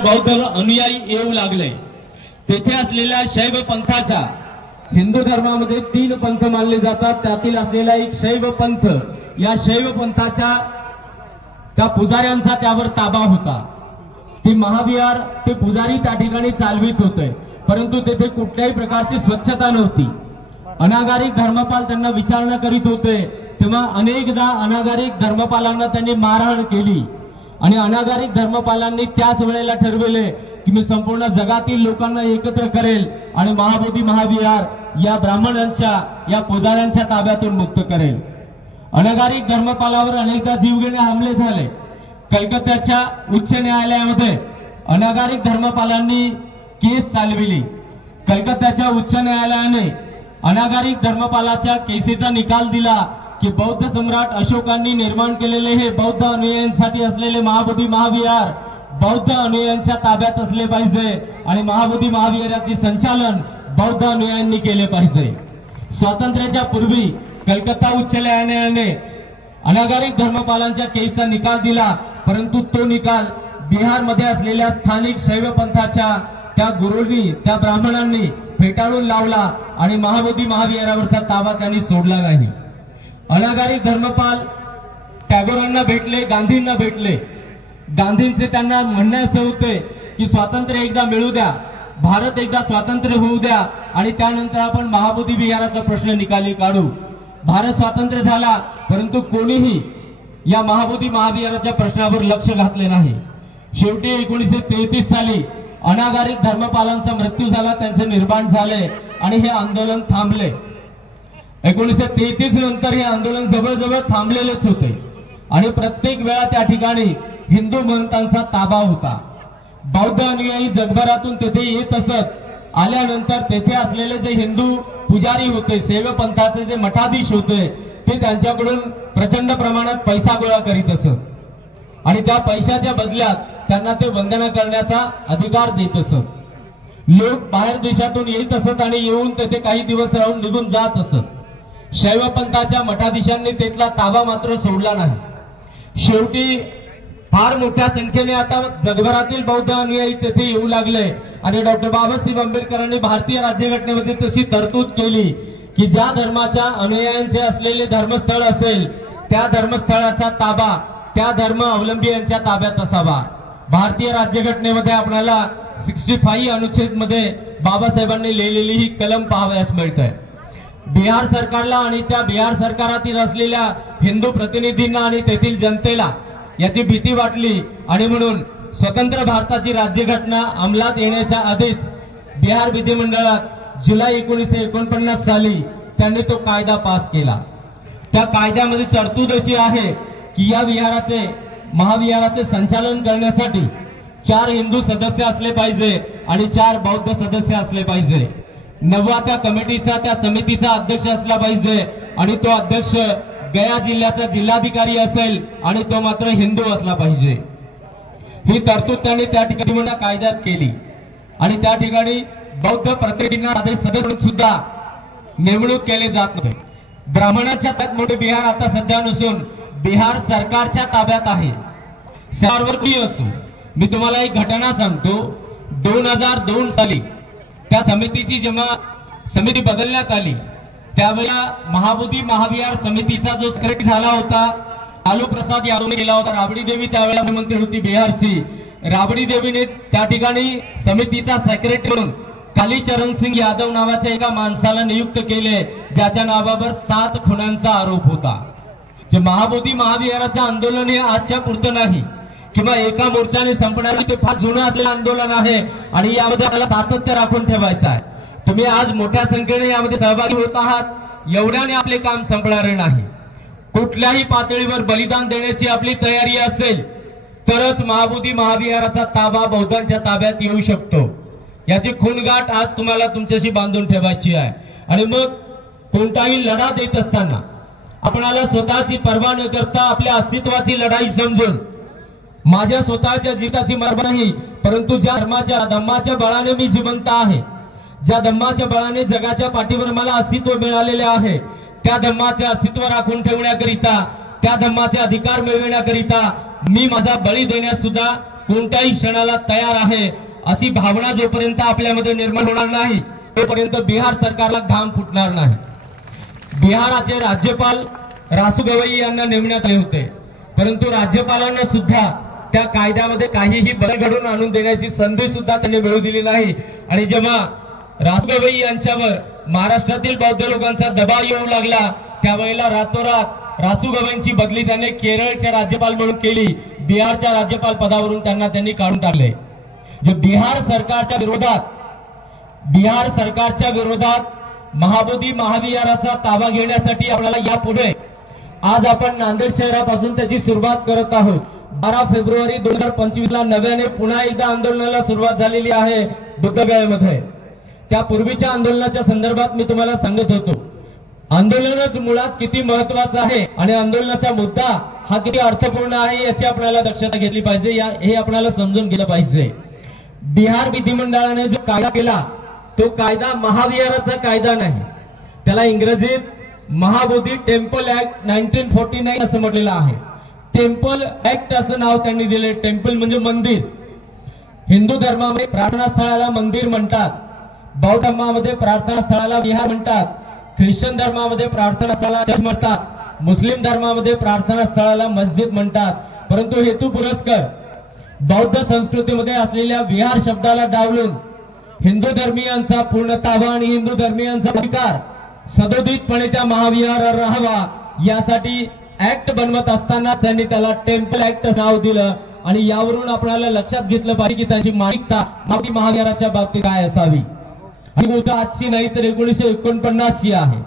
बौद्ध अनुयायी येऊ लागले। तेथे असलेल्या शैव पंथाचा, हिंदू धर्मामध्ये 3 पंथ मानले जातात, त्यातील असलेला एक शैव पंथ, या शैव पंथाच्या त्या पुजाऱ्यांचा त्यावर ताबा होता। ती महाविहार ते पुजारी त्या ठिकाणी चालवित होते, परंतु तेथे कुठल्याही प्रकारची स्वच्छता नव्हती। अनागारिक धर्मपाल त्यांना विचारणा करीत होते, तेव्हा अनेकदा अनागारिक धर्मपालांना त्यांनी मारहाण केली आणि अनागारिक धर्मपालांनी त्याच वेळेला ठरविले की मी संपूर्ण जगातील लोकांना एकत्र करेल आणि महाबोधी महाविहार या ब्राह्मणांच्या, या पुजाऱ्यांच्या ताब्यातून मुक्त करेल। अनागारिक धर्मपालावर अनेकदा जीवघेणे हमले झाले। कलकत्त्याच्या उच्च न्यायालयामध्ये अनागारिक धर्मपालांनी केस चालविली। कलकत्त्याच्या उच्च न्यायालयाने अनागारिक धर्मपालाच्या केसीचा निकाल दिला की बौद्ध सम्राट अशोकांनी निर्माण केलेले हे बौद्ध अनुयायांसाठी असलेले महाबोधी महाविहार बौद्ध अनुयायांच्या ताब्यात असले पाहिजे आणि महाबोधी महाविहाराचे संचालन बौद्ध अनुयायांनी केले पाहिजे। स्वातंत्र्याच्या पूर्वी कलकत्ता उच्च न्यायालयाने अनागारिक धर्मपालांच्या केसचा निकाल दिला, परंतु तो निकाल बिहारमध्ये असलेल्या स्थानिक शैव पंथाच्या त्या गुरूंनी, त्या ब्राह्मणांनी फेटाळून लावला आणि महाबोधी महाविहारावरचा ताबा त्यांनी सोडला नाही। अनागारिक धर्मपाल टागोरांना भेटले, गांधींना भेटले। गांधींचे त्यांना म्हणणे असे होते की स्वातंत्र्य एकदा मिळू द्या, भारत एकदा स्वातंत्र्य होऊ द्या आणि त्यानंतर आपण महाबोधी विहाराचा प्रश्न निकाली काढू। भारत स्वातंत्र्य झाला, परंतु कोणीही या महाबोधी महाविहाराच्या प्रश्नावर लक्ष घातले नाही। शेवटी 1933 साली अनागारिक धर्मपालांचा मृत्यू झाला, त्यांचे निर्माण झाले आणि हे आंदोलन थांबले। 1933 नंतर हे आंदोलन जवळजवळ थांबलेलेच होते आणि प्रत्येक वेळा त्या ठिकाणी हिंदू महंतांचा ताबा होता। बौद्ध अनुयायी जगभरातून तेथे येत असत। आल्यानंतर तेथे असलेले जे हिंदू पुजारी होते, शैव पंथाचे जे मठाधीश होते, ते त्यांच्याकडून प्रचंड प्रमाणात पैसा गोळा करीत असत आणि त्या पैशाच्या बदल्यात त्यांना ते वंदना करण्याचा अधिकार देत असत। लोक बाहेर देशातून येत असत आणि येऊन तेथे काही दिवस राहून निघून जात असत। शैव पंथाच्या मठाधीशांनी तेथला ताबा मात्र सोडला नाही। शेवटी फार मोठ्या संख्येने आता जगभरातील बौद्ध अनुयायी तेथे येऊ लागले आणि डॉक्टर बाबासाहेब आंबेडकरांनी भारतीय राज्यघटनेमध्ये तशी तरतूद केली की ज्या धर्माच्या अनुयायांचे असलेले धर्मस्थळ असेल त्या धर्मस्थळाचा ताबा त्या धर्म अवलंबियांच्या ताब्यात असावा। भारतीय राज्यघटनेमध्ये आपल्याला 65 अनुच्छेद मध्ये बाबासाहेबांनी लिहिलेली ही कलम पाहावयास मिळते। बिहार सरकारला आणि त्या बिहार सरकारातील असलेल्या हिंदू प्रतिनिधींना आणि तेथील जनतेला याची भीती वाटली आणि म्हणून स्वतंत्र भारताची राज्यघटना अंमलात येण्याच्या आधीच बिहार विधिमंडळात जुलै 1949 साली त्यांनी तो कायदा पास केला। त्या कायद्यामध्ये तरतूद अशी आहे की या विहाराचे महाविहाराचे संचालन करण्यासाठी 4 हिंदू सदस्य असले पाहिजे आणि 4 बौद्ध सदस्य असले पाहिजे। 9व्या कमिटीचा, त्या समितीचा अध्यक्ष असला पाहिजे आणि तो अध्यक्ष गया जिल्ह्याचा जिल्हाधिकारी असेल आणि तो मात्र हिंदू असला पाहिजे। ही तरतूद त्यांनी त्या ठिकाणी कायद्यात केली आणि त्या ठिकाणी बौद्ध प्रतिनिधींना सदस्य म्हणून सुद्धा नेमणूक केले जात होते। ब्राह्मणाच्या ताब्यात मोठे बिहार आता सध्या नसून बिहार सरकारच्या ताब्यात आहे। सार्वत्रिक असो, मी तुम्हाला एक घटना सांगतो। 2002 साली त्या समितीची जेव्हा समिती बदलण्यात आली त्यावेळेला महाबोधी महाविहार समितीचा जो सेक्रेटरी झाला होता लालू प्रसाद यादवने केला होता। राबड़ी देवी त्यावेळेला मुख्यमंत्री होती बिहारची। राबड़ी देवीने त्या ठिकाणी समितीचा सेक्रेटरी म्हणून कालीचरण सिंग यादव नावाच्या एका माणसाला नियुक्त केले ज्याच्या नावावर 7 खुनांचा आरोप होता। जे महाबोधी महाविहाराचे आंदोलन हे आजच्या पुरतं नाही किंवा एका मोर्चाने संपणारे, ते फार जुनं असलेलं आंदोलन आहे आणि यामध्ये आपल्याला सातत्य राखून ठेवायचं आहे। तुम्ही आज मोठ्या संख्येने यामध्ये सहभागी होत आहात, एवढ्याने आपले काम संपणारे नाही। कुठल्याही पातळीवर बलिदान देण्याची आपली तयारी असेल तरच महाबोधी महाविहाराचा ताबा बौद्धांच्या ताब्यात येऊ शकतो। याची खूणगाठ आज तुम्हाला तुमच्याशी बांधून ठेवायची आहे आणि मग कोणताही लढा देत असताना आपणाला स्वतःची पर्वा न करता आपल्या अस्तित्वाची लढाई समजून माझ्या स्वतःच्या जीवाची मर्म नाही, परंतु ज्या धम्माच्या बळाने मी जिवंत आहे, ज्या धम्माच्या बळाने जगाच्या पाठीवर मला अस्तित्व मिळालेले आहे, त्या धम्माचे अस्तित्व राखून ठेवण्याकरिता, त्या धम्माचे अधिकार मिळविण्याकरिता मी माझा बळी देण्यास सुद्धा कोणत्याही क्षणाला तयार आहे अशी भावना जोपर्यंत आपल्यामध्ये निर्माण होणार नाही तोपर्यंत बिहार सरकारला घाम फुटणार नाही। बिहाराचे राज्यपाल रासू गवई यांना नेमण्यात आले होते, परंतु राज्यपालांना सुद्धा त्या कायद्यामध्ये काहीही बदल घडवून आणून देण्याची संधी सुद्धा त्यांनी मिळू दिली नाही। आणि जेव्हा रासू गवई यांच्यावर महाराष्ट्रातील बौद्ध लोकांचा दबाव येऊ लागला त्यावेळेला रातोरात रासू गवईंची बदली त्यांनी केरळचे राज्यपाल म्हणून केली। बिहारच्या राज्यपाल पदावरून त्यांनी काढून टाकले। जे बिहार सरकारच्या विरोधात महाबोधी महाविहाराचा ताबा घेण्यासाठी आपल्याला यापुढे आज आपण नांदेड शहरापासून त्याची सुरुवात करत आहोत। 12 फेब्रुवारी 2025 ला नव्याने पुन्हा एकदा आंदोलनाला सुरुवात झालेली आहे बुद्धगयेमध्ये। त्या पूर्वीच्या आंदोलनाच्या संदर्भात मी तुम्हाला सांगत होतो, आंदोलनच मुळात किती महत्वाचं आहे आणि आंदोलनाचा मुद्दा हा किती अर्थपूर्ण आहे याची आपल्याला दक्षता घेतली पाहिजे, हे आपल्याला समजून घेतलं पाहिजे। बिहार विधिमंडळाने जो कायदा केला तो कायदा महाविहाराचा कायदा नाही, त्याला इंग्रजीत महाबोधी टेम्पल ऍक्ट 1949 असं म्हटलेलं आहे। टेम्पल ऍक्ट असं नाव त्यांनी दिले। टेम्पल म्हणजे मंदिर। हिंदू धर्मामध्ये प्रार्थना स्थळाला मंदिर म्हणतात, बौद्ध धर्मामध्ये प्रार्थना स्थळाला विहार म्हणतात, ख्रिश्चन धर्मामध्ये प्रार्थना स्थळाला चर्च म्हणतात, मुस्लिम धर्मामध्ये प्रार्थना स्थळाला मस्जिद म्हणतात। परंतु हेतू पुरस्कर बौद्ध संस्कृतीमध्ये असलेल्या विहार शब्दाला डावलून हिंदू धर्मीयांचा पूर्ण ताबा आणि हिंदू धर्मीयांचा अधिकार सदोदितपणे त्या महाविहारावर राहावा यासाठी ऍक्ट बनवत असताना त्यांनी त्याला टेम्पल ऍक्ट नाव दिलं। आणि यावरून आपल्याला लक्षात घेतलं पाहिजे की त्याची मानसिकता महाविहाराच्या बाबतीत काय असावी। ही गोष्ट आजची नाही तर 1949 ची आहे।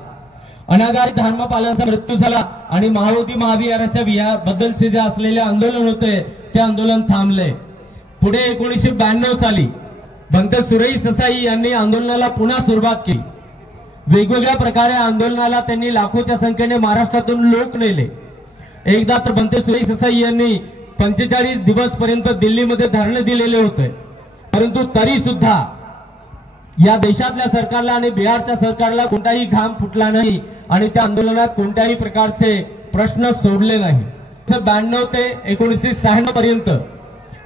अनागारी धर्मपालांचा मृत्यू झाला आणि महाबोधी महाविहाराच्या बद्दलचे जे असलेले आंदोलन होते ते आंदोलन थांबले। पुढे 1992 साली भंते सुरई ससाई यांनी आंदोलनाला पुन्हा सुरुवात केली। वेगवेगळ्या प्रकारे आंदोलनाला त्यांनी लाखोच्या संख्येने महाराष्ट्रातून लोक नेले। एकदा तर भंते सुरई ससाई यांनी 45 दिवस पर्यंत दिल्लीमध्ये धरणे दिलेले होते, परंतु तरी सुद्धा या देशातल्या सरकारला आणि बिहारच्या सरकारला कोणताही घाम फुटला नाही आणि त्या आंदोलनात कोणत्याही प्रकारचे प्रश्न सोडले नाही। 92 ते 1996 पर्यंत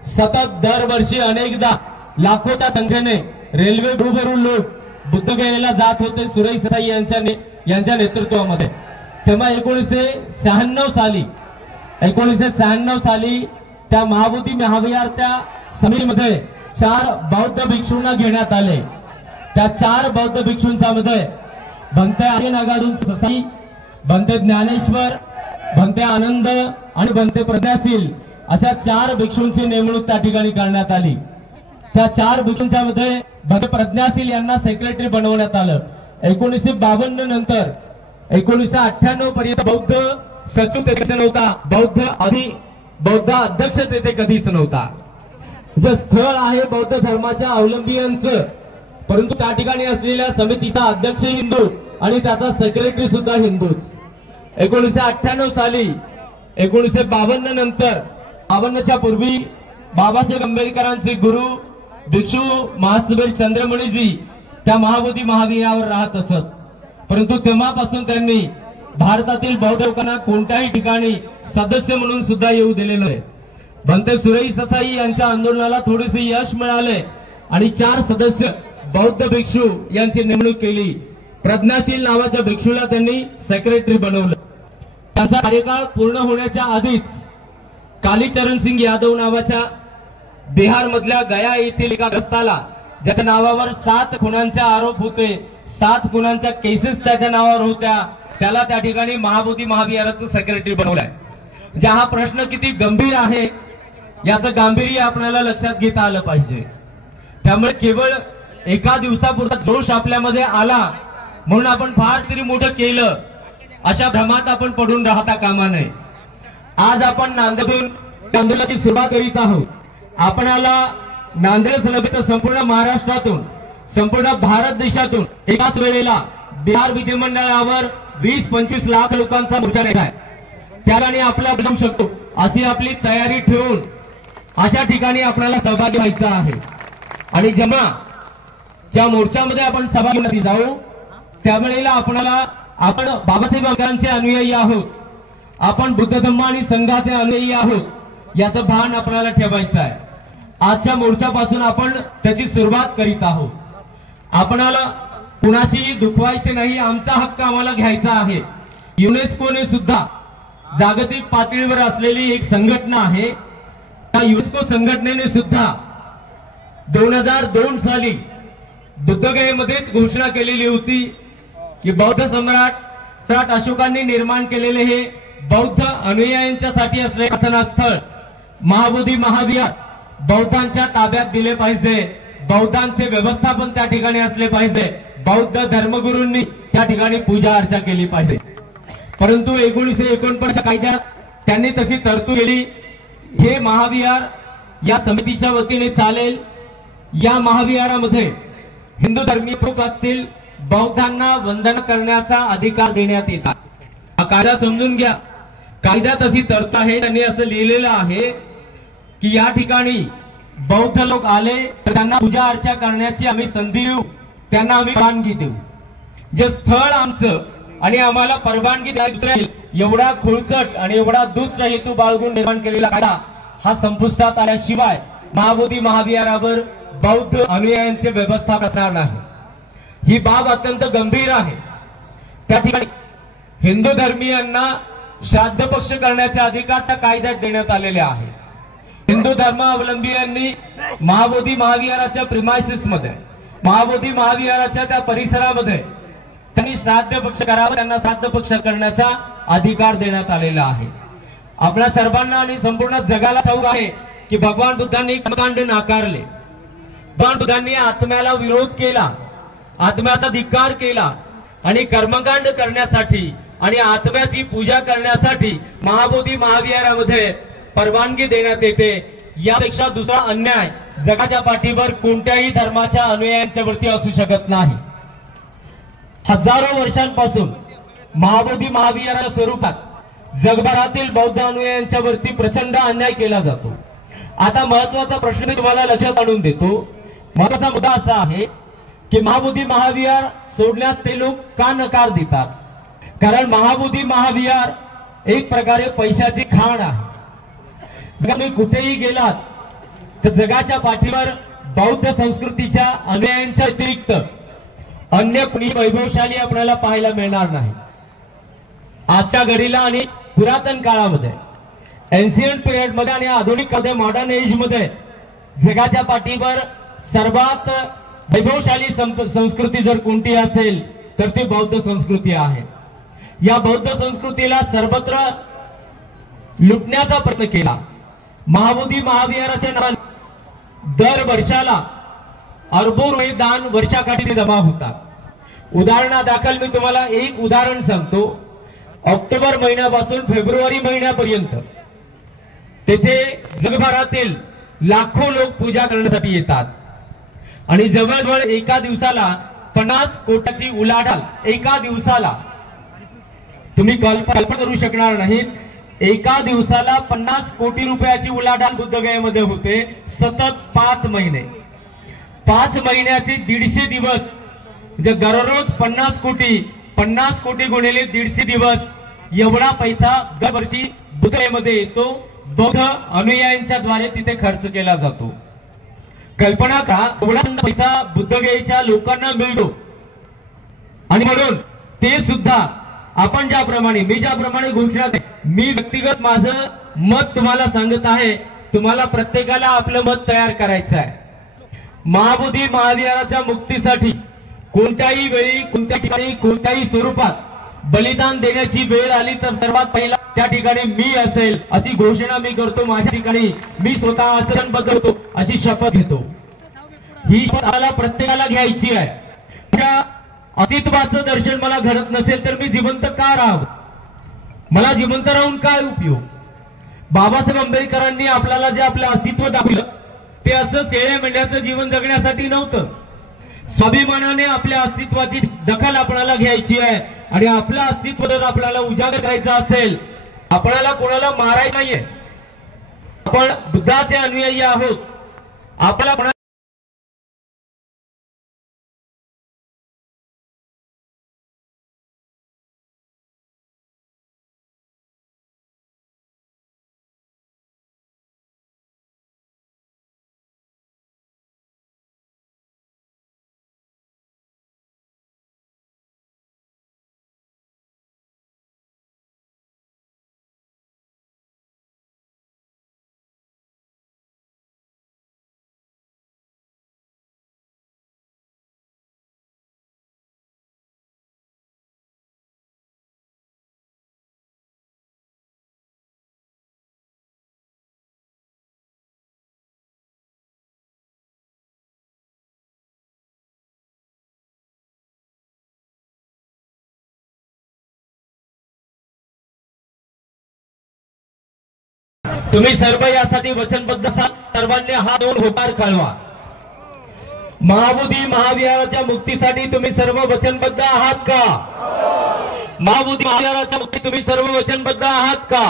सतत दरवर्षी अनेकदा लाखोच्या संख्येने रेल्वे भरून लोक बुद्धगयेला जात होते सुरई ससाई यांच्या नेतृत्वामध्ये। तेव्हा 1996 साली त्या महाबोधी महाविहारच्या समितीमध्ये 4 बौद्ध भिक्षूंना घेण्यात आले। त्या 4 बौद्ध भिक्षूंच्या मध्ये भंते आदिनागार्जुन ससाई, भंते ज्ञानेश्वर, भंते आनंद आणि भंते प्रज्ञाशील अशा 4 भिक्षूंची नेमणूक त्या ठिकाणी करण्यात आली। त्या 4 भिक्षूंच्या मध्ये भंते प्रज्ञाशील यांना सेक्रेटरी बनवण्यात आलं। 1952 नंतर 1998 पर्यंत बौद्ध सचिव तेथे नव्हता, बौद्ध अध्यक्ष तेथे कधीच नव्हता। जे स्थळ आहे बौद्ध धर्माच्या अवलंबियांचं, परंतु त्या ठिकाणी असलेल्या समितीचा अध्यक्ष हिंदू आणि त्याचा सेक्रेटरी सुद्धा हिंदूच। 1998 साली 1952 नंतर 52च्या पूर्वी बाबासाहेब आंबेडकरांचे गुरु भिक्षू महास्तवीर चंद्रमणीजी त्या महाबोधी महाविहारावर राहत असत, परंतु तेव्हापासून त्यांनी भारतातील बौद्ध लोकांना कोणत्याही ठिकाणी सदस्य म्हणून सुद्धा येऊ दिलेलं आहे। भंते सुरई ससाई यांच्या आंदोलनाला थोडेसे यश मिळाले आणि 4 सदस्य बौद्ध भिक्षू यांची नेमणूक केली। प्रज्ञाशील नावाच्या भिक्षूला त्यांनी सेक्रेटरी बनवलं। त्यांचा कार्यकाळ पूर्ण होण्याच्या आधीच कालीचरण सिंग यादव नावाच्या बिहार मधल्या गया येथील एका ग्रस्ताला, ज्याच्या नावावर 7 खुनांचे आरोप होते, 7 खुनांच्या केसेस त्याच्या नावावर होत्या, त्याला त्या ठिकाणी महाबोधी महाविहाराचं सेक्रेटरी बनवलंय। म्हणजे हा प्रश्न किती गंभीर आहे याचं गांभीर्य आपल्याला लक्षात घेता आलं पाहिजे। त्यामुळे केवळ एका दिवसापुरता जोश आपल्यामध्ये आला म्हणून आपण फार तरी मोठं केलं अशा भ्रमात आपण पडून राहता कामा नये। आज आपण नांदेडून आंदोलनाची सुरुवात करीत आहोत। आपणाला नांदेडच नव्हे तर संपूर्ण महाराष्ट्रातून, संपूर्ण भारत देशातून एकाच वेळेला बिहार विधिमंडळावर 20-25 लाख लोकांचा मोर्चा न्यायचा आहे। त्या ठिकाणी आपला बदलू शकतो अशी आपली तयारी ठेवून अशा ठिकाणी आपल्याला सहभागी व्हायचं आहे। आणि जेव्हा त्या मोर्चामध्ये आपण सहभागी जाऊ त्यावेळेला आपण बाबासाहेब आंबेडकरांचे अनुयायी आहोत, आपण बुद्ध धम्म आणि संघाचे अनुयायी आहोत याचं भान आपल्याला ठेवायचं आहे। आजच्या मोर्चापासून आपण त्याची सुरुवात करीत आहोत। आपणाला कुणाशीही दुखवायचे नाही, आमचा हक्क आम्हाला घ्यायचा आहे। युनेस्कोने सुद्धा जागतिक पातळीवर असलेली एक संघटना आहे। त्या युनेस्को संघटनेने सुद्धा 2002 साली बुद्धगयेमध्येच घोषणा केलेली होती की बौद्ध सम्राट अशोकांनी निर्माण केलेले हे बौद्ध अनुयायांच्यासाठी असलेले प्रार्थनास्थळ महाबोधी महाविहार बौद्धांच्या ताब्यात दिले पाहिजे। बौद्धांचे व्यवस्थापन त्या ठिकाणी असले पाहिजे। बौद्ध धर्मगुरूंनी त्या ठिकाणी पूजा अर्चा केली पाहिजे। परंतु 1949 कायद्यात त्यांनी तशी तरतूद केली। हे महाविहार या समितीच्या वतीने चालेल। या महाविहारामध्ये हिंदू धर्मीय प्रमुख असतील, बौद्धांना वंदन करण्याचा अधिकार देण्यात येतात। हा कायदा समजून घ्या। कायद्यात अशी तरतूद आहे, त्यांनी असं लिहिलेलं आहे की या ठिकाणी बौद्ध लोक आले तर त्यांना पूजा अर्चा करण्याची आम्ही संधी देऊ, त्यांना आम्ही परवानगी देऊ। जे स्थळ आमचं आणि आम्हाला परवानगी द्यायला एवढा खुळचट आणि एवढा दुष्ट हेतू बाळगून निर्माण केलेला कायदा हा संपुष्टात आल्याशिवाय महाबोधी महाविहारावर बौद्ध अनुयायांचे व्यवस्थापन असणार नाही। ही बाब अत्यंत गंभीर आहे। त्या ठिकाणी हिंदू धर्मीयांना श्राद्ध पक्ष करण्याचे अधिकार त्या कायद्यात देण्यात आलेले आहे। हिंदू धर्मावलंबीयांनी महाबोधी महाविहाराच्या प्रिमायसिस मध्ये, महाबोधी महाविहाराच्या त्या परिसरामध्ये त्यांनी श्राद्ध पक्ष करावा, त्यांना श्राद्ध पक्ष करण्याचा अधिकार देण्यात आलेला आहे। आपल्या सर्वांना आणि संपूर्ण जगाला ठाऊक आहे की भगवान बुद्धांनी कर्मकांड नाकारले। भगवान बुद्धांनी आत्म्याला विरोध केला, आत्म्याचा धिक्कार केला आणि कर्मकांड करण्यासाठी आणि आत्म्याची पूजा करण्यासाठी महाबोधी महाविहारामध्ये परवानगी देण्यात येते। यापेक्षा दुसरा अन्याय जगाच्या पाठीवर कोणत्याही धर्माच्या अनुयायांच्या वरती असू शकत नाही। हजारो वर्षांपासून महाबोधी महाविहाराच्या स्वरूपात जगभरातील बौद्ध अनुयायांच्या वरती प्रचंड अन्याय केला जातो। आता महत्वाचा प्रश्न मी तुम्हाला लक्षात आणून देतो। महत्वाचा मुद्दा असा आहे की महाबोधी महाविहार सोडण्यास ते लोक का नकार देतात? कारण महाबोधी महाविहार एक प्रकारे पैशाची खाण आहे। तुम्ही कुठेही गेलात तर जगाच्या पाठीवर बौद्ध संस्कृतीच्या अनुयायांच्या व्यतिरिक्त अन्य कुणी वैभवशाली आपल्याला पाहायला मिळणार नाही। आजच्या घडीला आणि पुरातन काळामध्ये, एन्शियंट पिरियड मध्ये आणि आधुनिक मध्ये, मॉडर्न एज मध्ये जगाच्या पाठीवर सर्वात वैभवशाली संस्कृती जर कोणती असेल तर ती बौद्ध संस्कृती आहे। या बौद्ध संस्कृतीला सर्वत्र लुटण्याचा प्रयत्न केला। महाबोधी महाविहाराच्या नावाने दर वर्षाला अरबो रुपये दान वर्षाकाठी जमा होतात। उदाहरणादाखल मी तुम्हाला एक उदाहरण सांगतो। ऑक्टोबर महिन्यापासून फेब्रुवारी महिन्यापर्यंत तेथे जगभरातील लाखो लोक पूजा करण्यासाठी येतात आणि जवळजवळ एका दिवसाला 50 कोटीची उलाढाल, एका दिवसाला तुम्ही कल्पना करू शकणार नाहीत। एका दिवसाला 50 कोटी रुपयाची उलाढाल बुद्धगयेमध्ये होते। सतत 5 महिने, 5 महिन्याचे 150 दिवस, म्हणजे दररोज 50 कोटी गुणिले 150 दिवस, एवढा पैसा दरवर्षी बुद्धगयेमध्ये येतो। बौद्ध अनुयायांच्या द्वारे तिथे खर्च केला जातो। कल्पना करा, एवढा पैसा बुद्धगयेच्या लोकांना मिळतो आणि म्हणून ते सुद्धा आपण ज्याप्रमाणे, मी ज्याप्रमाणे घोषणा केली, मी व्यक्तिगत माझं मत तुम्हाला सांगत आहे। तुम्हाला प्रत्येकाला आपलं मत तयार करायचं आहे। महाबोधी महाविहाराच्या मुक्तीसाठी कोणत्याही वेळी, कोणत्या ठिकाणी, कोणत्याही स्वरूपात बलिदान देण्याची वेळ आली तर सर्वात पहिला त्या ठिकाणी मी असेल अशी घोषणा मी करतो। माझ्या ठिकाणी मी स्वतः आचरणबद्ध होतो, अशी शपथ घेतो। ही शपथ आपल्याला प्रत्येकाला घ्यायची आहे। त्या अस्तित्वाचं दर्शन मला घडत नसेल तर मी जिवंत का राहावं? मला जिवंत राहून काय उपयोग? बाबासाहेब आंबेडकरांनी आपल्याला जे आपलं अस्तित्व दाखवलं ते असं शेळ्या मेंढ्याचं जीवन जगण्यासाठी नव्हतं। स्वाभिमानाने आपल्या अस्तित्वाची दखल आपल्याला घ्यायची आहे आणि आपलं अस्तित्व जर आपल्याला उजागर करायचं असेल, आपल्याला कोणाला मारायचं नाहीये। आपण बुद्धाचे अनुयायी आहोत। आपल्याला तुम्ही सर्व यासाठी वचनबद्ध असाल. सर्वांनी हात देऊन होकार कळवा. महाबोधी महाविहाराच्या मुक्तीसाठी तुम्ही सर्व वचनबद्ध आहात का? महाबोधी महाविहाराच्या मुक्ती तुम्ही सर्व वचनबद्ध आहात का?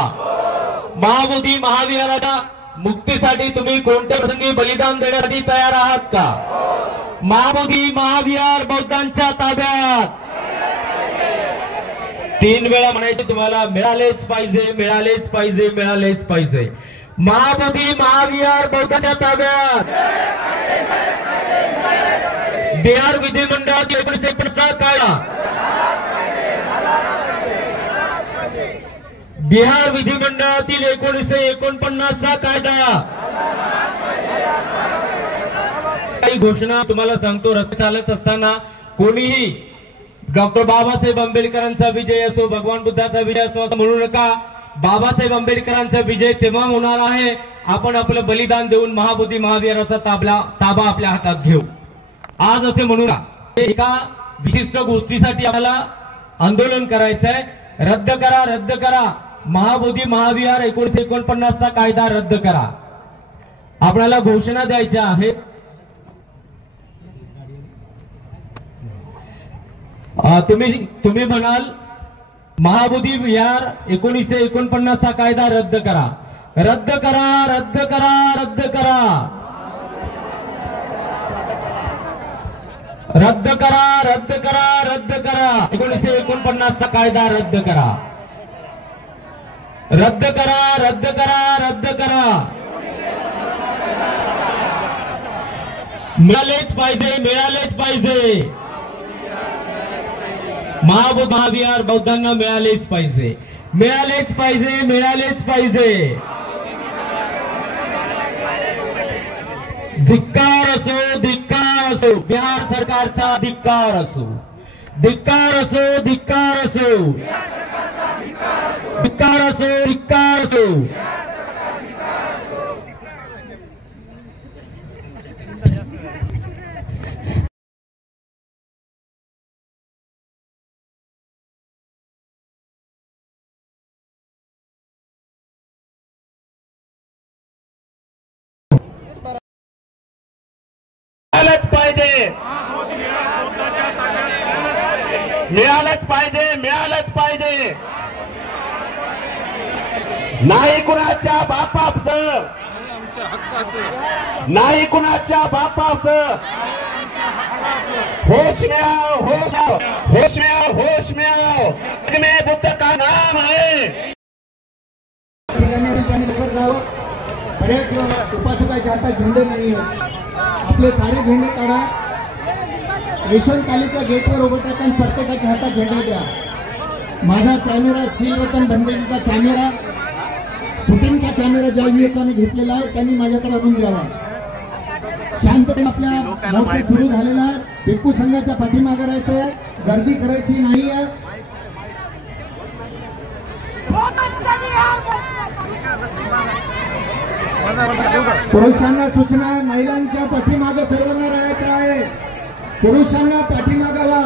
महाबोधी महाविहाराच्या मुक्तीसाठी तुम्ही कोणत्या प्रसंगी बलिदान देण्यासाठी तयार आहात का? महाबोधी महाविहार बौद्धांच्या ताब्यात. 3 वेळा म्हणायचे तुम्हाला. मिळालेच पाहिजे, मिळालेच पाहिजे, मिळालेच पाहिजे. महाबोधी महाविहार बौद्धांच्या ताब्यात. बिहार विधिमंडळात 1949 कायदा. बिहार विधिमंडळातील 1949 कायदा. काही घोषणा तुम्हाला सांगतो. रस्ते चालत असताना कोणीही डॉक्टर बाबासाहेब आंबेडकरांचा विजय असो, भगवान बुद्धाचा विजय असो असं म्हणू नका. बाबासाहेब आंबेडकरांचा विजय तेव्हा होणार आहे आपण आपलं बलिदान देऊन महाबोधी महाविहाराचा ताबा आपल्या हातात घेऊ. आज असे म्हणू नका. एका विशिष्ट गोष्टीसाठी आम्हाला आंदोलन करायचं आहे. रद्द करा, रद्द करा. महाबोधी महाविहार 1949 कायदा रद्द करा. आपल्याला घोषणा द्यायच्या आहेत. तुम्ही म्हणाल महाबोधी विहार 1949 कायदा रद्द करा. रद्द करा, रद्द करा, रद्द करा. रद्द करा, रद्द करा, रद्द करा. 1949 कायदा रद्द करा. रद्द करा, रद्द करा, रद्द करा. मिळालेच पाहिजे, मिळालेच पाहिजे. महाबोधी महाविहार बौद्धांना मिळालेच पाहिजे, मिळालेच पाहिजे, मिळालेच पाहिजे. धिक्कार असो, धिक्कार असो. बिहार सरकारचा धिक्कार असो, धिक्कार असो, धिक्कार असो. धिक्कार असो, धिक्कार असो. मिळालंच पाहिजे, मिळालंच पाहिजे, मिळालंच पाहिजे. नाही कुणाच्या बापाचं, नाही कुणाच्या बापाचं. होश में आओ, होश आओ, होश में आओ, होश में आओ. में बुद्ध का नाम है. बरेच उपासकाच्या हातात झेंडे नाही आहेत. आपले सारे झेंडे काढा. यशवंतपालिका गेटवर उभं टाका आणि प्रत्येकाच्या हातात झेंडा द्या. माझा कॅमेरा श्रीरतन भंडेजीचा कॅमेरा, शूटिंगचा कॅमेरा ज्या विवेकाने घेतलेला आहे त्यांनी माझ्याकडे आणून द्यावा. शांततेने आपल्या मोर्चा सुरू झालेला आहे. भिक्खू संघाच्या पाठीमागे राहायचं आहे, गर्दी करायची नाही आहे. पुरुषांना सूचना आहे, महिलांच्या पाठीमागे सर्वांना राहायचं आहे. पुरुषांना पाठीमागे व्हा,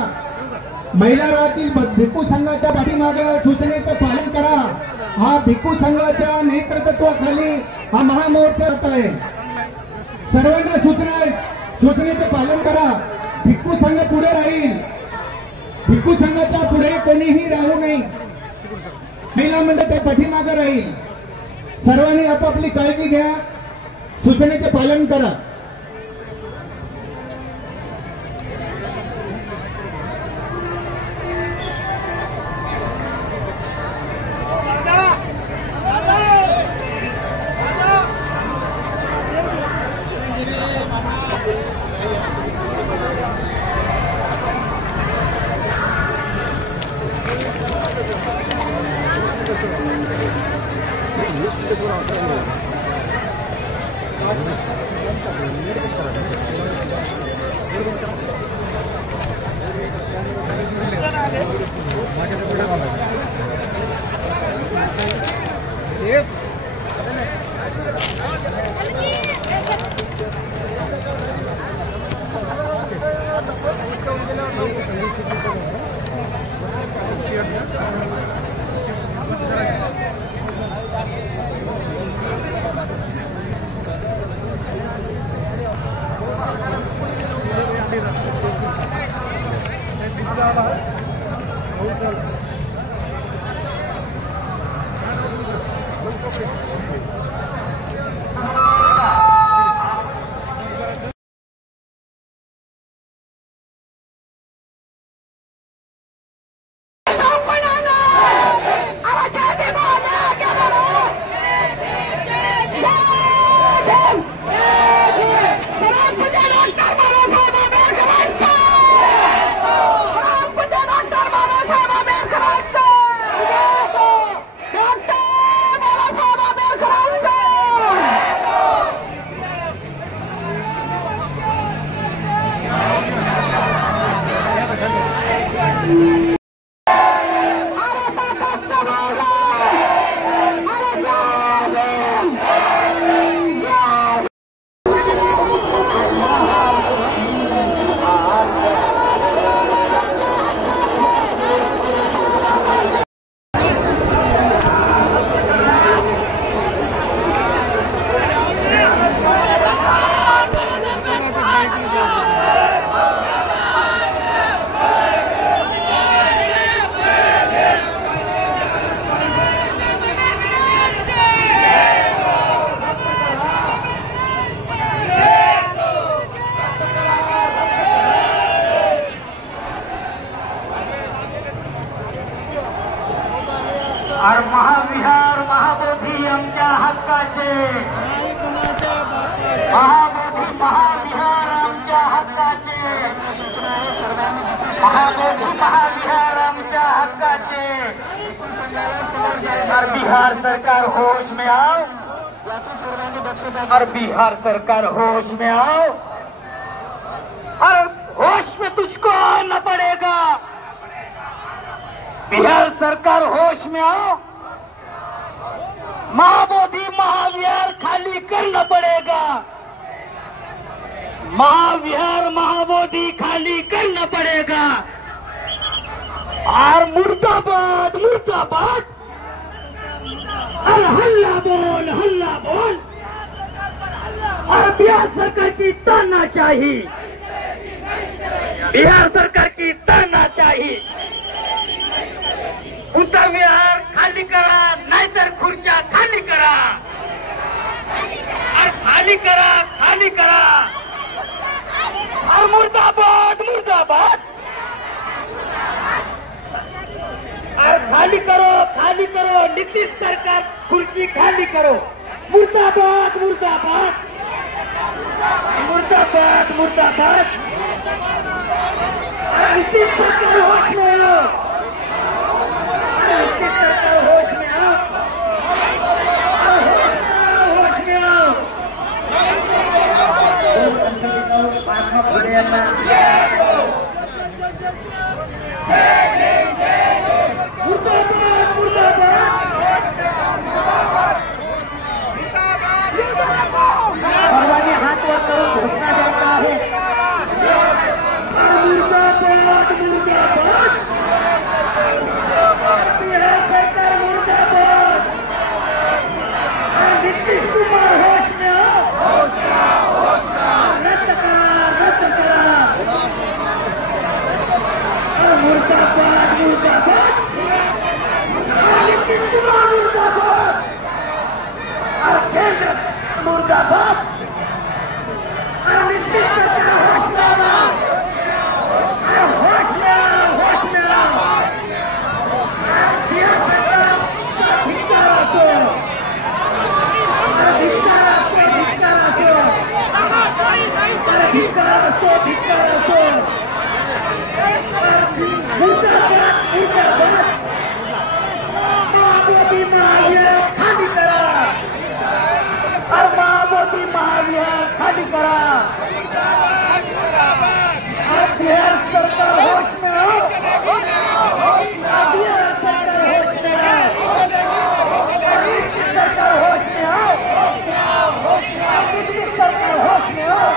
महिला राहतील. भिक्खू संघाच्या पाठीमागे सूचनेचं पालन करा. हा भिक्खू संघाच्या नेतृत्वाखाली हा महामोर्चा होत आहे. सर्वांना सूचना आहे, सूचनेचं पालन करा. भिक्खू संघ पुढे राहील. भिक्खू संघाच्या पुढे कोणीही राहू नये. महिला मंडळ त्या पाठीमागे राहील. सर्वांनी आपापली काळजी घ्या, सूचनेचे पालन करा. और महाविहार महाबोधी आमच्या हक्काचे, महाबोधी महाविहार आमच्या हक्काचे, महाबोधी महाविहार आमच्या हक्काचे। और बिहार सरकार होश में आओ, और बिहार सरकार होश में आओ, और होश में तुझको आना पड़ेगा। बिहार सरकार होश में आओ, महाबोधी महाविहार खाली करना पड़ेगा, महाविहार महाबोधी खाली करना पड़ेगा। और मुर्दाबाद मुर्दाबाद, और हल्ला बोल हल्ला बोल, और बिहार सरकार की तानाशाही, बिहार सरकार की तानाशाही। उत्तर बिहार खाली करा, नाहीतर खुर्च्या खाली करा, और खाली करा खाली करा, और मुर्दाबाद मुर्दाबाद, और खाली करो नीतीश सरकार खुर्ची खाली करो। मुर्दाबाद मुर्दाबाद मुर्दाबाद मुर्दाबाद, और नीतीश सरकार होश में आओ, नीतीश सरकार होश में आओ, होश में आओ। सर्वांनी हात वर करून घोषणा द्यायचा आहे। मुर्दाबाद मुर्दाबाद, बिहार सरकार मुर्दाबाद, नीतीश कुमार होश में आओ, रद्द करा, मुर्दाबाद मुर्दाबाद, नीतीश कुमार मुर्दाबाद, और केंद्र मुर्दाबाद, नीतीश सरकार होश में आओ, होश में आओ, होश में आओ। बिहार सरकार धिक्कार असो, धिक्कार असो, धिक्कार असो, धिक्कार असो, धिक्कार असो। मुर्दाबाद मुर्दाबाद, महाबोधी महाविहार खाली करा, और महाबोधी महाविहार खाली करा। और बिहार सरकार होश में आओ, बिहार सरकार होश में आओ, नीतीश सरकार होश में आओ, नीतीश सरकार होश में आओ।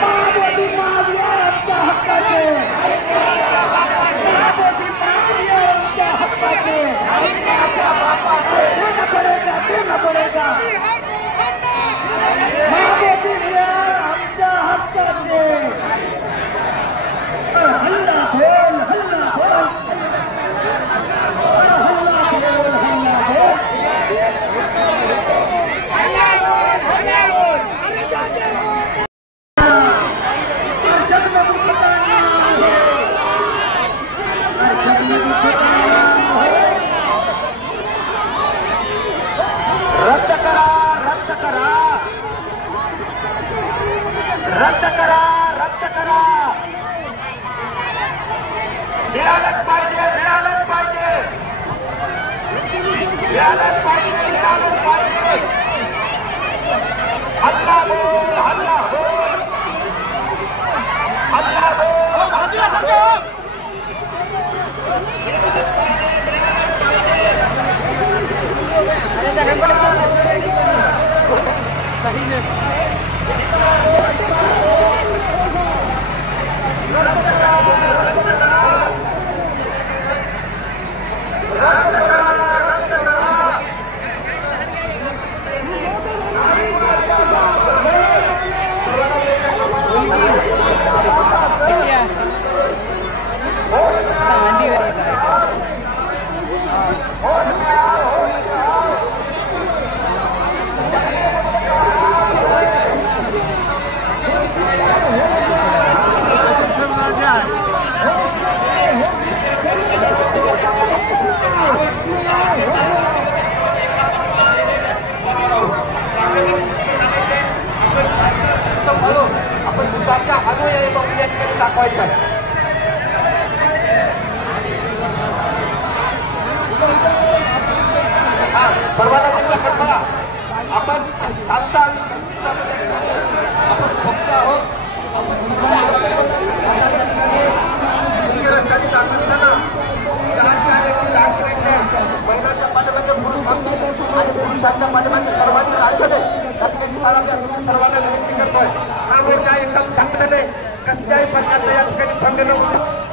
महाबोधी महाविहार आमच्या हक्काचे, महाबोधी महाविहार आमच्या हक्काचे, देना पड़ेगा महाबोधी विहार आमच्या हक्काचे।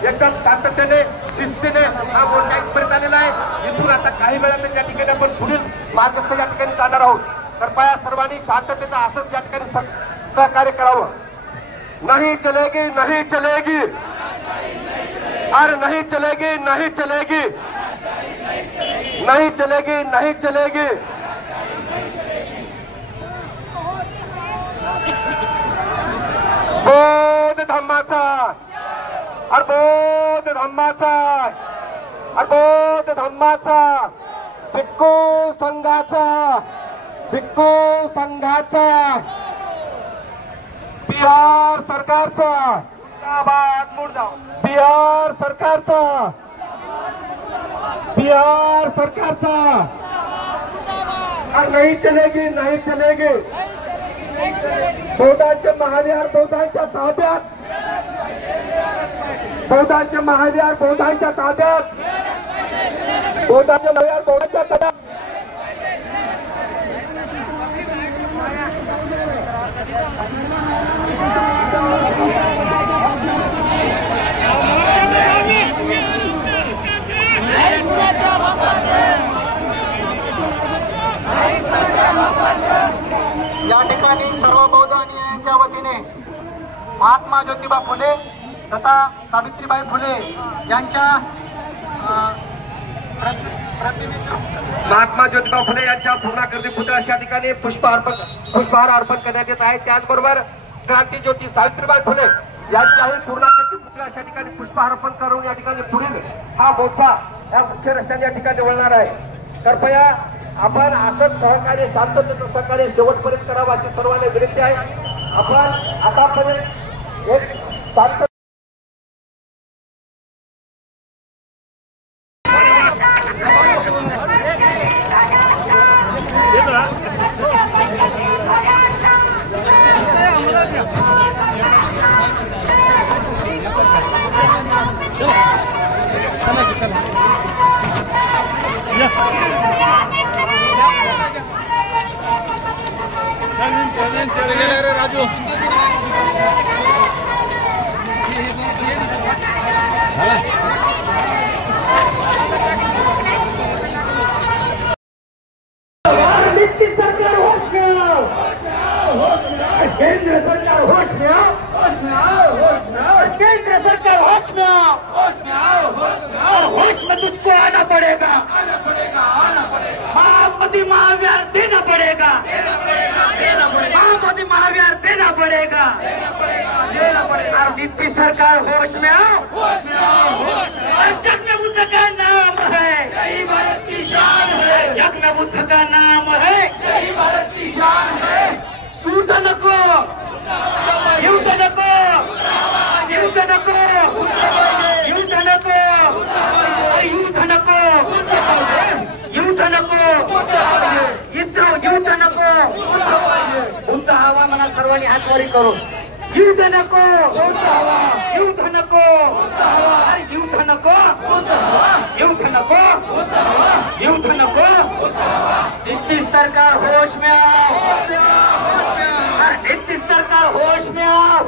एकदम शांततेने शिस्तीने हा मोर्चा इथपर्यंत आलेला आहे. इथून आता काही वेळात या ठिकाणी आपण पुढील मार्गस्थ या ठिकाणी जाणार आहोत. कृपया सर्वांनी शांततेचं असंच या ठिकाणी सहकार्य करावं. नहीं चलेगी नहीं चलेगी, अरे नहीं चलेगी नहीं चलेगी, नहीं चलेगी नहीं चलेगी. बौद्ध धम्माचा, अरे बौद्ध धम्माचा, अरे बौद्ध धम्माचा, भिक्खू संघाचा, भिक्खू संघाचा, बिहार सरकारचा, बिहार सरकारचा, बिहार सरकारचा, नहीं चलेगी नहीं चलेगी. बौद्धांचे महाविहार बौद्धांच्या ताब्यात, बौद्धांचे महाविहार बौद्धांच्या ताब्यात, बौद्धांचे महाविहार बौद्धांच्या ताब्यात. या ठिकाणी सर्व बौद्ध अनुयायांच्या वतीने महात्मा ज्योतिबा फुले तथा सावित्रीबाई फुले यांच्या महात्मा ज्योतिबा फुले यांच्या पूर्णाकृती पुतळ्यास या ठिकाणी पुष्पहार अर्पण करण्यात येत आहे. त्याचबरोबर क्रांती ज्योती सावित्रीबाई फुले यांच्याही पूर्णाकृती पुतळ्यास या ठिकाणी पुष्पहार अर्पण करून या ठिकाणी पुढील हा मोर्चा या मुख्य रस्त्याने या ठिकाणी वळणार आहे. कृपया आपण असंच सहकार्य शांततेचं सहकार्य शेवटपर्यंत करावं अशी सर्वांना विनंती आहे. आपण आतापर्यंत एक शांत राजू नित्य सरकार होश में आओ, केंद्र सरकार होश में आओ, केंद्र सरकार होश में आओ, और होश में तुझको आना पड़ेगा, महामती महाविहार देना पड़ेगा, महामती महाविहार देना पड़ेगा. और नित्य सरकार होश में आओ, जग में बुद्ध का नाम है, यही भारत की शान है, जग में बुद्ध का नाम है, यही भारत की शान है. युद्ध नको, युद्ध नको, युद्ध नको, युद्ध नको, युद्ध नको, युद्ध नको, युद्ध नको. बुद्ध हवा म्हणा सर्वांनी हातवारी करून युद्ध नको, युद्ध नको, युद्ध नको, युद्ध नको, युद्ध नको. नीतीश सरकार होश में आओ, नीतीश सरकार होश में आओ.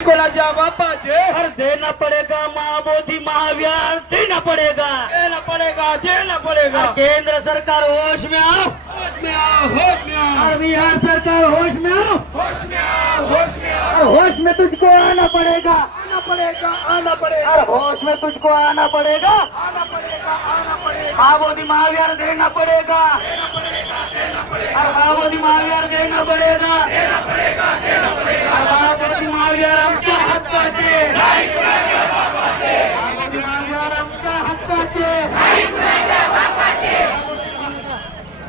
कोणाच्या बापाचे हर देना पड़ेगा, महाबोधी महाविहार देना पड़ेगा, देना पड़ेगा, देना पड़ेगा. केंद्र सरकार होश में आओ, होश में आओ, होश में आओ. और बिहार सरकार होश में आओ, होश में आओ, होश में आओ. होश में तुझको आना पड़ेगा, आना पड़ेगा, आना पड़ेगा. और होश में तुझको आना पड़ेगा, आना पड़ेगा, आना पड़ेगा. महाबोधी महाविहार देना पड़ेगा, देना पड़ेगा, देना पड़ेगा. और महाबोधी महाविहार देना पड़ेगा, देना पड़ेगा, देना पड़ेगा. और महाबोधी महाविहार आमच्या हक्काचे, नाही कुणाच्या बापाचे. महाबोधी महाविहार आमच्या हक्काचे, नाही कुणाच्या बापाचे.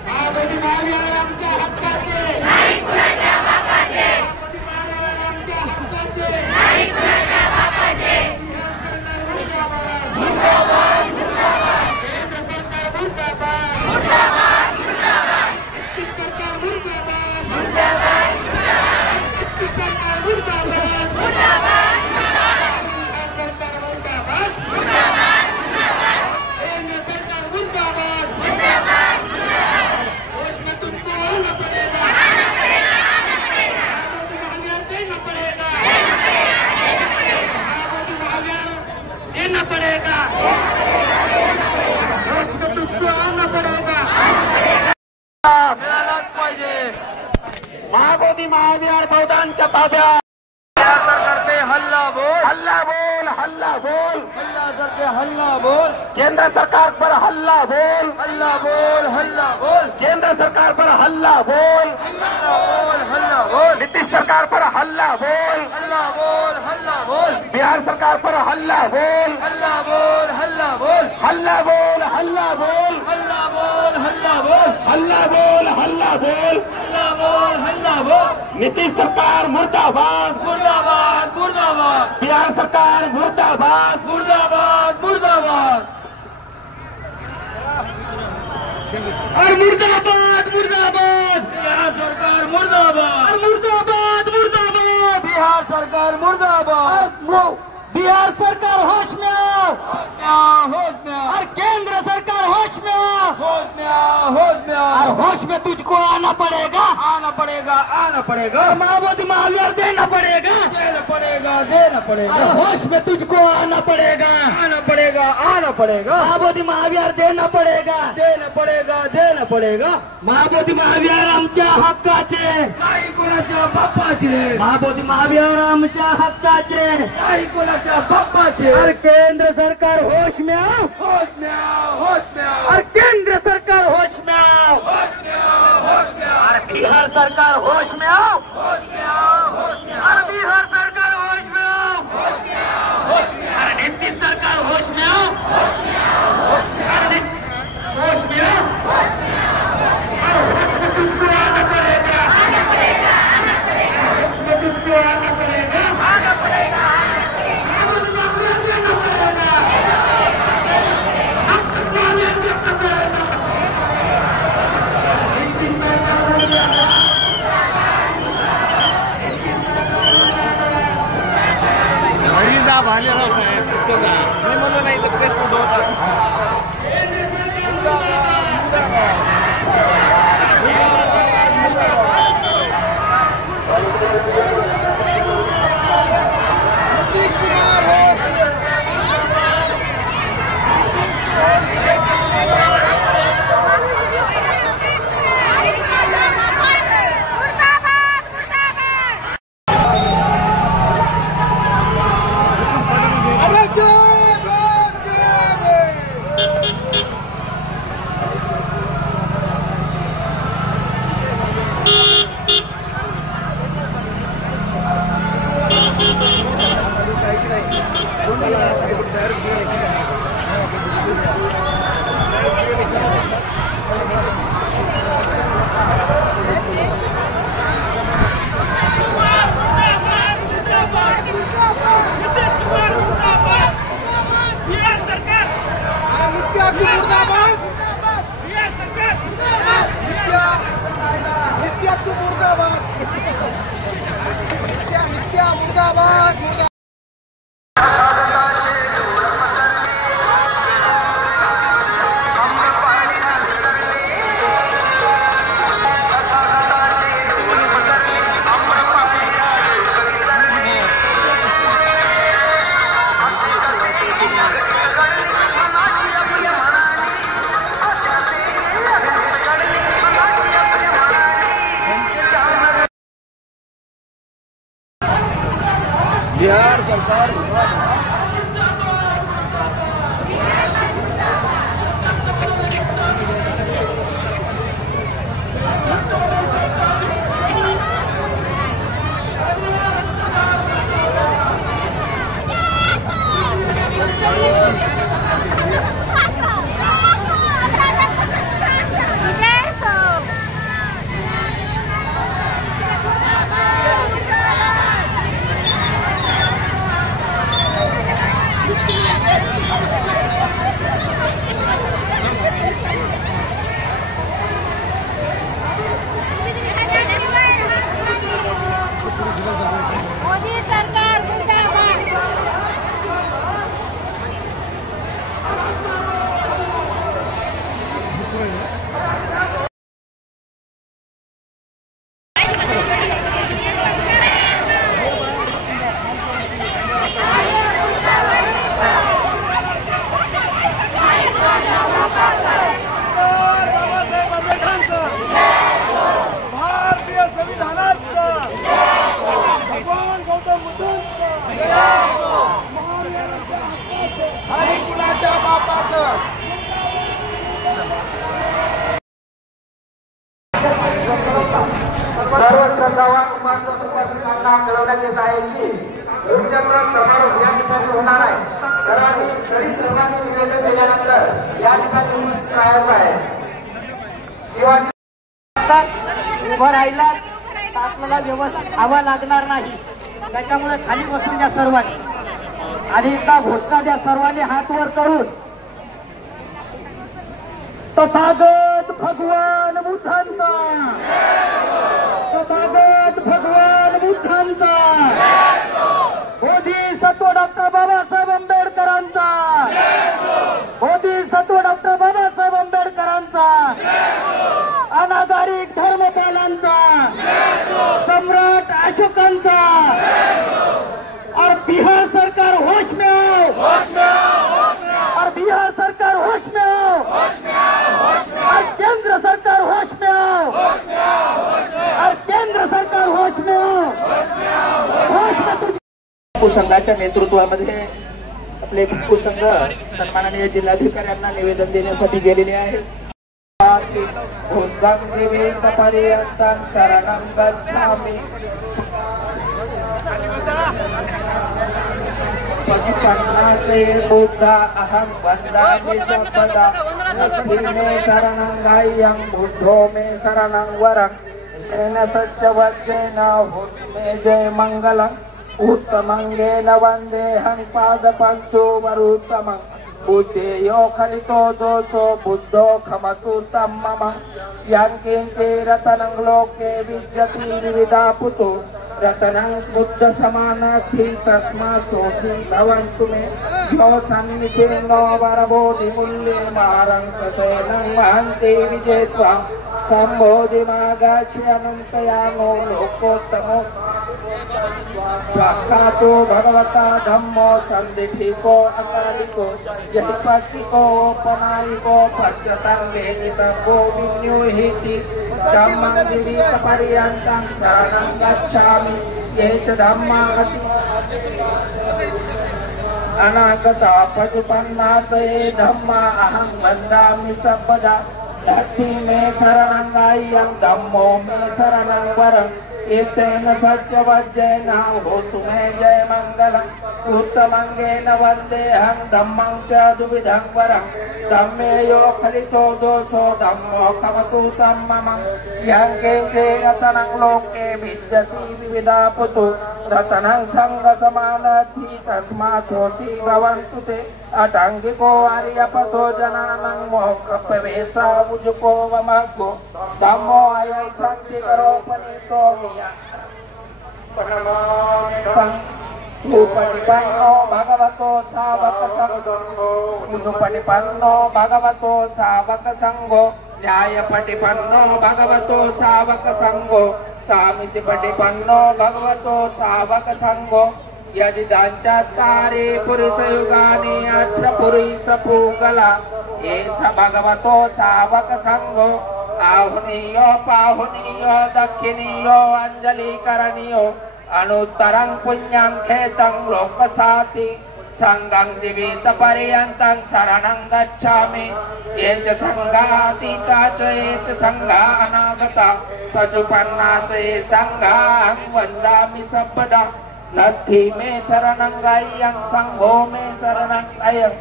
महाबोधी महाविहार आमच्या हक्काचे, नाही कुणाच्या बापाचे. महाबोधी महाविहार आमच्या हक्काचे, नाही कुणाच्या बापाचे. मुर्दाबाद, मुर्दाबाद. केंद्र सरकार मुर्दाबाद, मुर्दाबाद, मुर्दाबाद. नीतीश सरकार मुर्दाबाद, मुर्दाबाद, मुर्दाबाद. नीतीश सरकार मुर्दाबाद, मुर्दाबाद, मुर्दाबाद. सरकार मुर्दाबाद, मुर्दाबाद, मुर्दाबाद. केंद्र सरकार मुर्दाबाद, मुर्दाबाद, मुर्दाबाद. होश में तुझको आना पड़ेगा, आना पड़ेगा, आना पड़ेगा. महाविहार देना पड़ेगा, देना पड़ेगा, देना पड़ेगा. महाबोधी महाविहार देना पड़ेगा, होश में तुझको आना पड़ेगा, आना पड़ेगा. मिळालाच पाहिजे. महाबोधी महाविहार बौद्धांच्या ताब्यात. या सरकार पे हल्ला बोल, हल्ला बोल, हल्ला बोल. हल्ला करके हल्ला बोल. केंद्र सरकार पर हल्ला बोल, हल्ला बोल, हल्ला बोल. केंद्र सरकार पर हल्ला बोल, हल्ला बोल, हल्ला बोल. नीतीश सरकार पर हल्ला बोल, हल्ला बोल, हल्ला बोल. बिहार सरकार पर हल्ला बोल, हल्ला बोल, हल्ला बोल. हल्ला बोल, हल्ला बोल, हल्ला बोल, हल्ला बोल. हल्ला बोल, हल्ला बोल, हल्ला बोल, हल्ला बोल. नीतीश सरकार मुर्दाबाद, मुर्दाबाद, मुर्दाबाद. बिहार सरकार मुर्दाबाद, मुर्दाबाद, मुर्दाबाद. और मुर्दाबाद, मुर्दाबाद. बिहार सरकार मुर्दाबाद, और मुर्दाबाद, मुर्दाबाद. बिहार सरकार मुर्दाबाद. बिहार सरकार होश में आओ, होश में आओ, होश में आओ. और केंद्र सरकार होश में आओ, होश में आओ, होश में आओ. और होश में तुझको आना पड़ेगा, आना पड़ेगा, आना पड़ेगा. महाबोधी महाविहार देना पड़ेगा, देना पड़ेगा, देना पड़ेगा. और होश में तुझको आना पड़ेगा, आना पड़ेगा, आना पड़ेगा. महाबोधी महाविहार देना पड़ेगा, देना पड़ेगा, देना पड़ेगा. महाबोधी महाविहार आमच्या हक्काचे, नाही कोणाच्या बापाचे. महाबोधी महाविहार आमच्या हक्काचे, नाही कोणाच्या बापाचे. और केंद्र सरकार होश में आओ, होश में आओ, होश में आओ. और केंद्र सरकार होश में आओ, होश में आओ, होश में आओ. और बिहार सरकार होश में आओ, होश में आओ, होश में आओ. और बिहार सरकार होश में आओ, होश में आओ, होश में आओ. और नीतीश सरकार होश में आओ, होश में आओ, होश में आओ. होश में आओ, होश में आओ. और होश में तुझको आना पड़ेगा, आना पड़ेगा, आना पड़ेगा. होश में तुझको आना पड़ेगा, आना पड़ेगा. बिहार सरकार सर्व श्रद्धावान उपासकांना कळवण्यात येत आहे की तुमच्याचा समारोह या ठिकाणी होणार आहे. सर्वांनी निवेदन दिल्यानंतर या ठिकाणी राहायचं आहे. शिवाजी उभं राहिला आपल्याला व्यवस्थित हवा लागणार नाही, त्याच्यामुळे खाली बसून द्या सर्वांनी आणि एकदा घोषणा द्या सर्वांनी हात वर करून. तथागत भगवान बुद्धांचा, तथागत भगवान बुद्धांचा, बोधिसत्व डॉक्टर बाबासाहेब आंबेडकरांचा, बोधिसत्व डॉक्टर बाबासाहेब आंबेडकरांचा, अनाधारिक धर्मपालांचा, सम्राट अशोकांचा. और बिहार सरकार होश में आओ, और बिहार सरकार होश में आओ, और केंद्र सरकार होश में आओ, और केंद्र सरकार होश में आओ. होश में तुझी संघाच्या नेतृत्वामध्ये आपले भिक्खू संघ सन्माननीय जिल्हाधिकाऱ्यांना निवेदन देण्यासाठी गेलेले आहेत. शरणं गच्छामि पतिपन्नासे बुद्धा अहं वन्दामि सर्वदा. मे शरणं गाय्यं बुद्धो मे शरणं वरं. येन सत्यवज्रेण मे जय मङ्गलम्. उत्तमङ्गेन वन्देऽहं पादपंशो वरुत्तमम्. बुद्धेयो खलितो दोषो बुद्धो खमतु तं मम. यङ्किञ्चे रतनं लोके विद्यति विविधा पुतो. रतनं बुद्ध समानार्थी तस्मात् सोऽसि भवन्तु मे. यो सन्निधिर्नो वरबोधिमूल्ये मारं ससेनं वहन्ति विजेत्वा. सम्बोधिमागाच्यनुन्तयानो लोकोत्तमो. स्वाकातो भगवता धम्मो सन्दिठिको अकालिको. यतिपत्तिको पनायिको पच्यतं वेदितको विन्युहिति. धम्मं विविधपर्यन्तं शरणं गच्छामि. ये च धम्मा अनागता पशुपन्नासये धम्मा अहं वन्दामि सर्वदा. धत्ति मे शरणं गाय्यं धम्मो मे शरणं वरम्. एतेन सत्यवज्रेण होतु मे जय मङ्गलम्. उत्तमङ्गेन वन्देऽहं धम्मं च द्विविधं वरम्. धम्मे यो खलितो दोषो धम्मो खमतु तं मम. यङ्किञ्चे रतनं लोके विद्यति विविधा पुतो. रतनं सङ्गसमानार्थी तस्मात् सोऽसि भवन्तु ते. अटाङ्गिको आर्यपथो जनानां मोक्षप्रवेशा मुजुको वमग्गो. धम्मो अयं शान्तिकरोपनीतो उपनिपन्नो भगवतो सावक संघो. उपनिपन्नो भगवतो सावक संघो. न्यायपटिपन्नो भगवतो सावक संघो. सामीचिपटिपन्नो भगवतो सावक संघो. यदि दांचात्तारे पुरुषयुगानि अत्र पुरुष पूगला. एष भगवतो सावक संघो. आहुनीयो पाहुनीयो दक्षिणीयो अंजलि करणीयो. अनुत्तरं पुण्यं खेतं लोकसाति संगं जीवित पर्यन्तं शरणं गच्छामि ये च संगातीता च ये च संगा अनागता पशुपन्ना च ये संगां वन्दामि सर्वदा नत्थि मे शरणं गाय्यं संघो मे शरणं अयं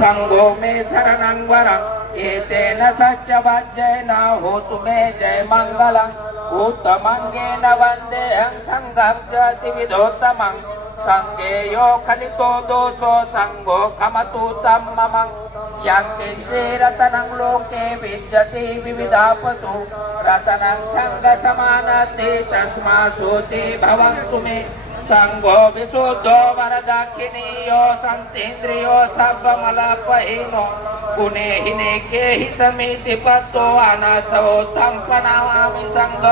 संघो मे शरणं वरं एतेन सत्यवाच्येन होतु मे जय मंगलं उत्तमंगेन वन्देऽहं संघं च त्रिविधोत्तमं संगे यो खलितो दोषो संगो खमतु सम्ममं यत्ते रतनं लोके विद्यते विविधापतु रतनं संगसमानते तस्मासोते भवन्तु मे संगो विशुद्धो वरदाक्षिणीयो संतीन्द्रियो सर्वमलपहीनो गुणेहिने केहि समिति पत्तो अनसवोत्तम पनामामि संग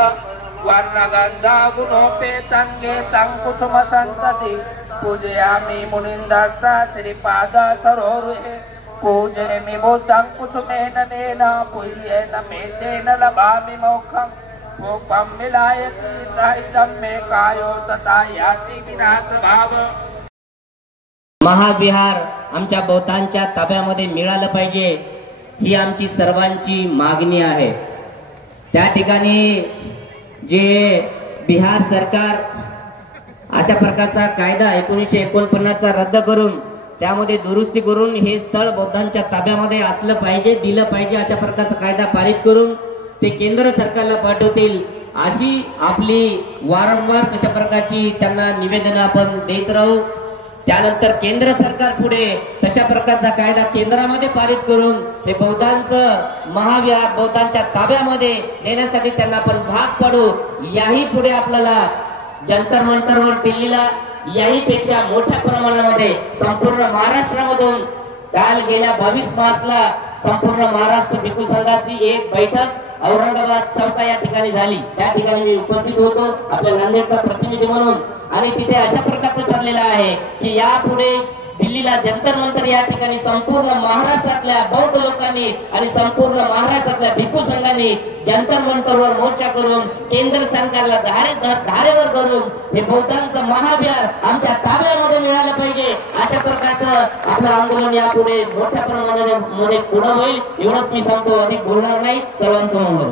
वर्णगन्ध गुणोपेतं गेतं कुसुम सन्तति पूजयामि मुनिन्दस्स श्रीपाद सरोरुहे पूजयामि बुद्धं कुसुमेन नेन पुह्येन मेतेन लभामि मोक्षम् रूपं मिलायति साहित्यं मे कायो तथा याति विनाश भाव। महाविहार आमच्या बौद्धांच्या ताब्यामध्ये मिळालं पाहिजे ही आमची सर्वांची मागणी आहे। त्या ठिकाणी जे बिहार सरकार अशा प्रकारचा कायदा 1949 चा रद्द करून त्यामध्ये दुरुस्ती करून हे स्थळ बौद्धांच्या ताब्यामध्ये असलं पाहिजे, दिलं पाहिजे अशा प्रकारचा कायदा पारित करून ते केंद्र सरकारला पाठवतील अशी आपली वारंवार कशा प्रकारची त्यांना निवेदन आपण देत राहू। त्यानंतर केंद्र सरकार पुढे तशा प्रकारचा कायदा केंद्रामध्ये पारित करून हे बौद्धांचं महाविहार बौद्धांच्या ताब्यामध्ये देण्यासाठी त्यांना आपण भाग पडू। याही पुढे आपल्याला जंतर मंतरवर दिल्लीला याही पेक्षा मोठ्या प्रमाणामध्ये संपूर्ण महाराष्ट्रामधून काल गेल्या 22 मार्चला संपूर्ण महाराष्ट्र भिक्खू संघाची एक बैठक औरंगाबाद चौका या ठिकाणी झाली। त्या ठिकाणी मी उपस्थित होतो आपल्या नांदेडचा प्रतिनिधी म्हणून आणि तिथे अशा प्रकारचं ठरलेलं आहे की यापुढे दिल्लीला जंतर मंतर या ठिकाणी संपूर्ण महाराष्ट्रातल्या बौद्ध लोकांनी आणि संपूर्ण महाराष्ट्रातल्या भिक्खू संघांनी जंतर मंतरवर मोर्चा करून केंद्र सरकारला धारेवर करून हे बौद्धांचं महाविहार आमच्या ताब्यामध्ये मिळालं पाहिजे अशा प्रकारचं आपलं आंदोलन यापुढे मोठ्या प्रमाणामध्ये पुढे होईल एवढंच मी सांगतो, अधिक बोलणार नाही। सर्वांचं मंगल।